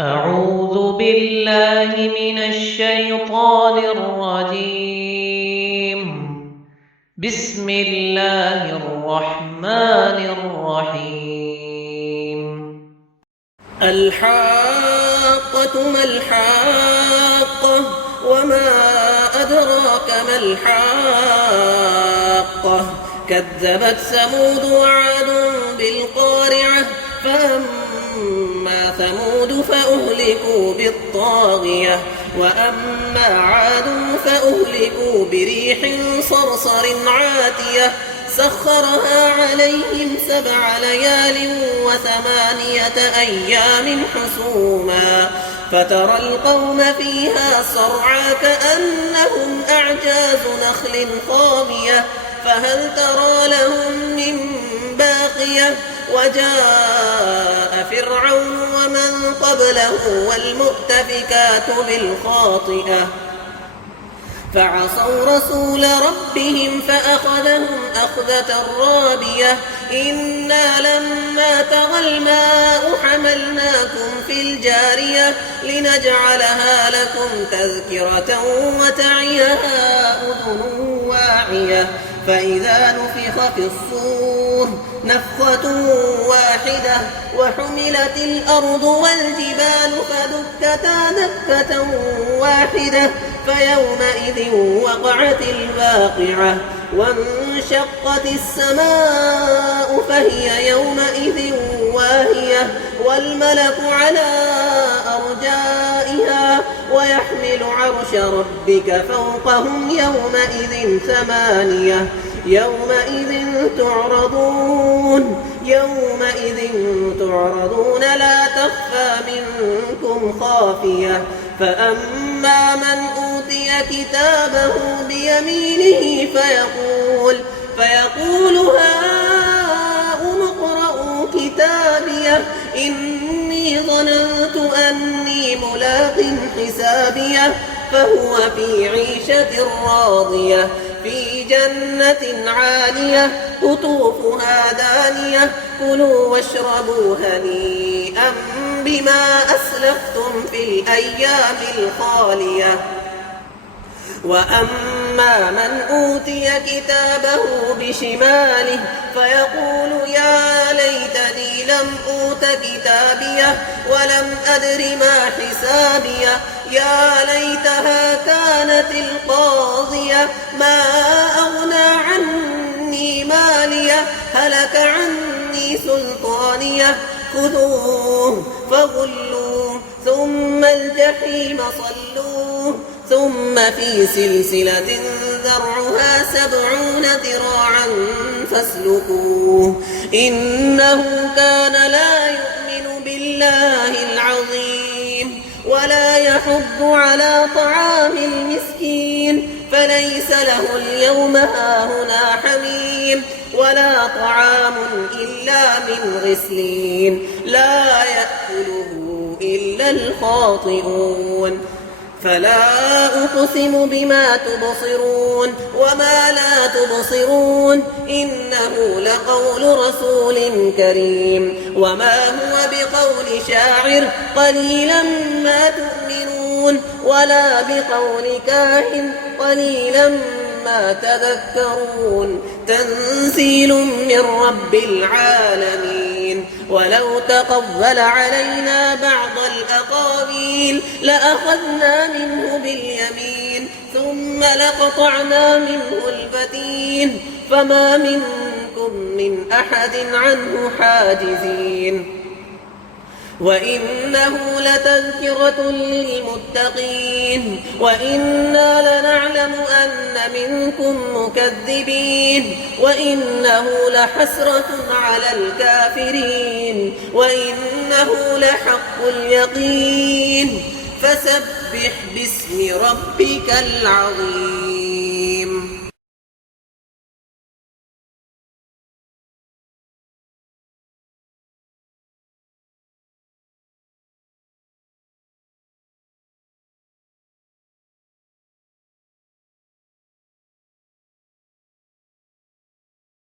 أعوذ بالله من الشيطان الرجيم. بسم الله الرحمن الرحيم. الحاقة ما الحاقة وما أدراك ما الحاقة كذبت ثمود وعاد بالقارعة فأما ثمود فأهلكوا بالطاغية وأما عاد فأهلكوا بريح صرصر عاتية سخرها عليهم 7 ليال و8 أيام حسوما فترى القوم فيها صرعى كأنهم أعجاز نخل خاوية فهل ترى لهم من باقية وجاء فرعون ومن قبله والمؤتفكات بالخاطئة فعصوا رسول ربهم فأخذهم أخذة رابية إنا لما طغى الماء حملناكم في الجارية لنجعلها لكم تذكرة وتعيها أذن واعية فإذا نفخ في الصور نفخة واحدة وحملت الأرض والجبال فدكتا دكة واحدة فيومئذ وقعت الواقعة وانشقت السماء فهي يومئذ واهية والملك على أرجائها ويحمل عرش ربك فوقهم يومئذ 8 يومئذ تعرضون لا تخفى منكم خافية فأما من أوتي كتابه بيمينه فيقول هاؤم اقرءوا كتابيه إني ظننت أني ملاق حسابيه فهو في عيشة راضية في جنة عالية قطوفها دانية كلوا واشربوا هنيئا بما أسلفتم في الأيام الخالية وأما من أوتي كتابه بشماله فيقول يا ليتني لم أوت كتابيه ولم أدر ما حسابيه يا ليتها كانت القاضية ما أغنى عني ماليه هلك عني سلطانيه خذوه فغلوه ثم الجحيم صلوه ثم في سلسلة ذرعها 70 ذراعا فاسلكوه إنه كان لا يؤمن بالله العظيم ولا يحض على طعام المسكين فليس له اليوم هاهنا حميم ولا طعام إلا من غسلين لا يأكله إلا الخاطئون فلا أقسم بما تبصرون وما لا تبصرون إنه لقول رسول كريم وما هو بقول شاعر قليلا ما تؤمنون ولا بقول كاهن قليلا ما تذكرون تنزيل من رب العالمين ولو تقبل علينا بعض الأقاويل لأخذنا منه باليمين ثم لقطعنا منه الفتين فما منكم من أحد عنه حاجزين وإنه لتذكرة للمتقين وإنا لنعلم أن منكم مكذبين وإنه لحسرة على الكافرين وإنه لحق اليقين فسبح باسم ربك العظيم.